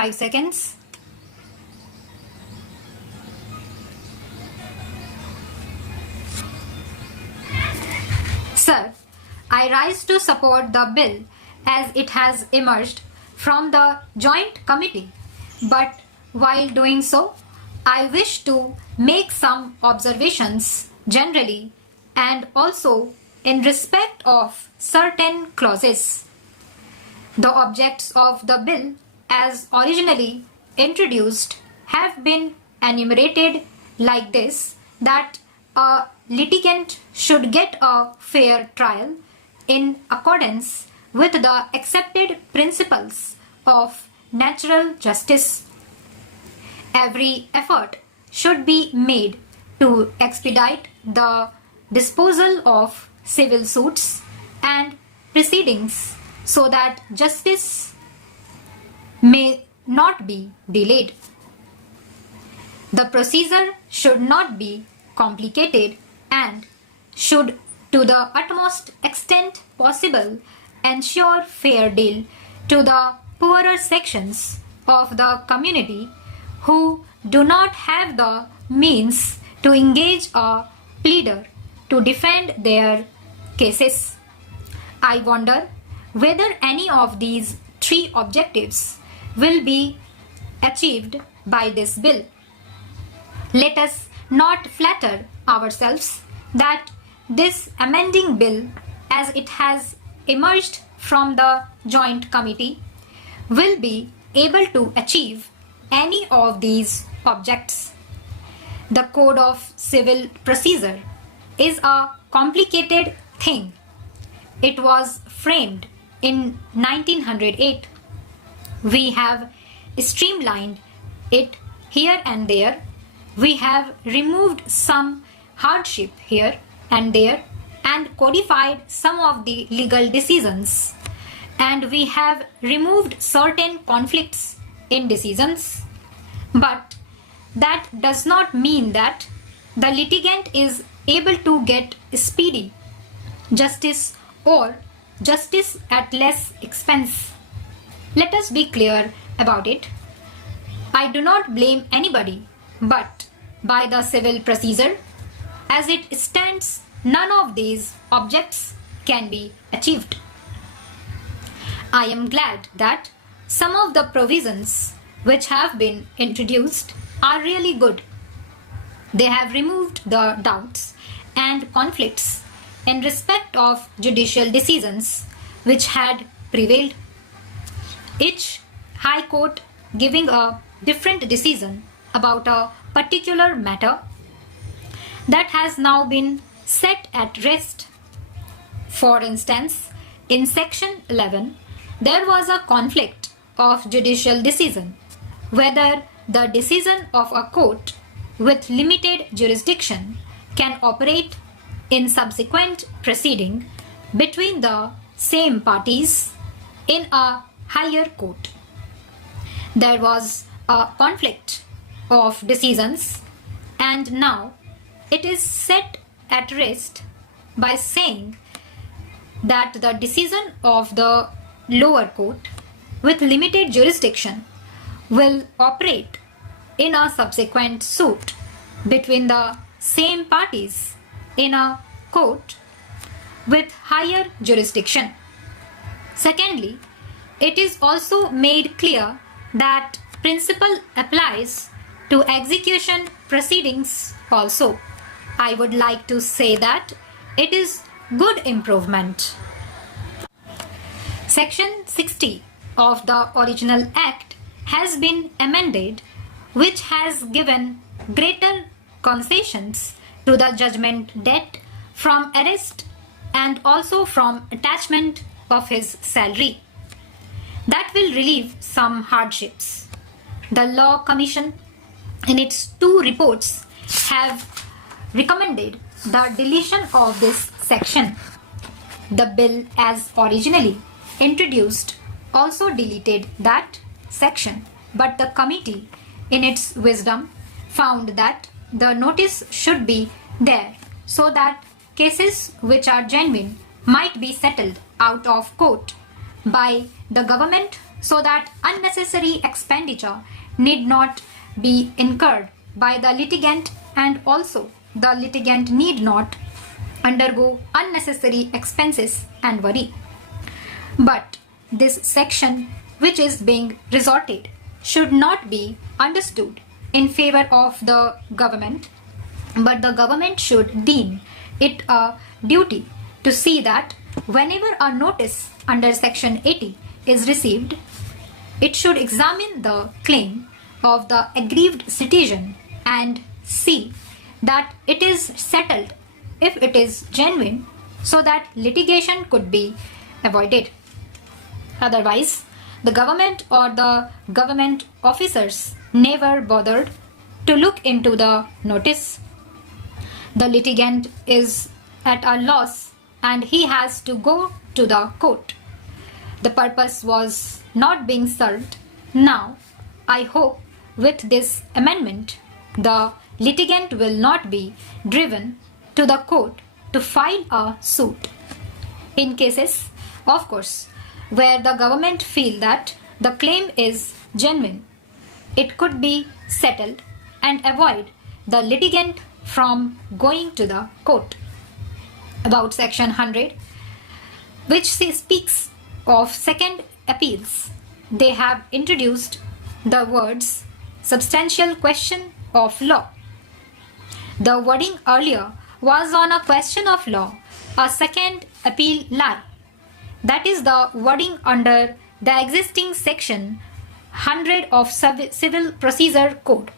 5 seconds. Sir, I rise to support the bill as it has emerged from the joint committee, but while doing so, I wish to make some observations generally and also in respect of certain clauses. The objects of the bill as originally introduced have been enumerated like this, that a litigant should get a fair trial in accordance with the accepted principles of natural justice. Every effort should be made to expedite the disposal of civil suits and proceedings so that justice may not be delayed. The procedure should not be complicated and should, to the utmost extent possible, ensure fair deal to the poorer sections of the community who do not have the means to engage a pleader to defend their cases. I wonder whether any of these three objectives will be achieved by this bill. Let us not flatter ourselves that this amending bill, as it has emerged from the joint committee, will be able to achieve any of these objects. The Code of Civil Procedure is a complicated thing. It was framed in 1908. We have streamlined it here and there. We have removed some hardship here and there and codified some of the legal decisions. And we have removed certain conflicts in decisions. But that does not mean that the litigant is able to get speedy justice or justice at less expense. Let us be clear about it. I do not blame anybody, but by the civil procedure, as it stands, none of these objects can be achieved. I am glad that some of the provisions which have been introduced are really good. They have removed the doubts and conflicts in respect of judicial decisions which had prevailed. Each High Court giving a different decision about a particular matter that has now been set at rest. For instance, in section 11, there was a conflict of judicial decision whether the decision of a court with limited jurisdiction can operate in subsequent proceeding between the same parties in a higher court. There was a conflict of decisions, and now it is set at rest by saying that the decision of the lower court with limited jurisdiction will operate in a subsequent suit between the same parties in a court with higher jurisdiction. Secondly, it is also made clear that principle applies to execution proceedings also. I would like to say that it is good improvement. Section 60 of the original Act has been amended, which has given greater concessions to the judgment debt from arrest and also from attachment of his salary. That will relieve some hardships. The Law Commission, in its 2 reports, have recommended the deletion of this section. The bill as originally introduced also deleted that section, but the committee, in its wisdom, found that the notice should be there so that cases which are genuine might be settled out of court by the government so that unnecessary expenditure need not be incurred by the litigant, and also the litigant need not undergo unnecessary expenses and worry. But this section which is being resorted should not be understood in favor of the government, but the government should deem it a duty to see that whenever a notice under section 80 is received, it should examine the claim of the aggrieved citizen and see that it is settled if it is genuine, so that litigation could be avoided. Otherwise, the government or the government officers never bothered to look into the notice. The litigant is at a loss and he has to go to the court. The purpose was not being served. Now, I hope with this amendment, the litigant will not be driven to the court to file a suit. In cases, of course, where the government feel that the claim is genuine, it could be settled and avoid the litigant from going to the court. About section 100, which speaks of second appeals, they have introduced the words substantial question of law. The wording earlier was on a question of law, a second appeal lie. That is the wording under the existing section 100 of Civil Procedure Code.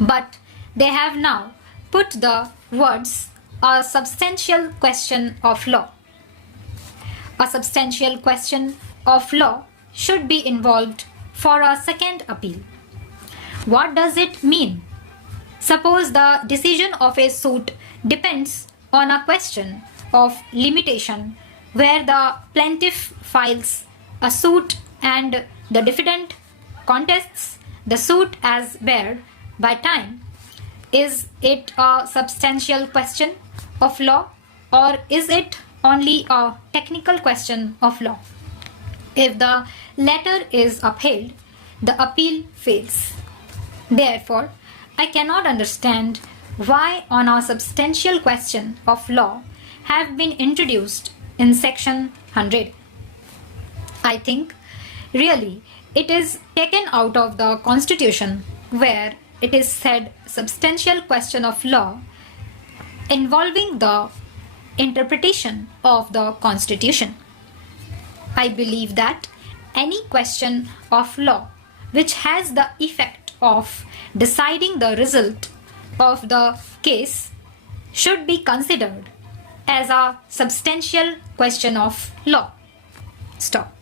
But they have now put the words a substantial question of law. A substantial question of law should be involved for a second appeal. What does it mean? Suppose the decision of a suit depends on a question of limitation where the plaintiff files a suit and the defendant contests the suit as barred by time. Is it a substantial question of law, or is it only a technical question of law? If the latter is upheld, the appeal fails. Therefore, I cannot understand why on a substantial question of law have been introduced in section 100. I think really it is taken out of the Constitution, where it is said substantial question of law involving the interpretation of the Constitution. I believe that any question of law which has the effect of deciding the result of the case should be considered as a substantial question of law. Stop.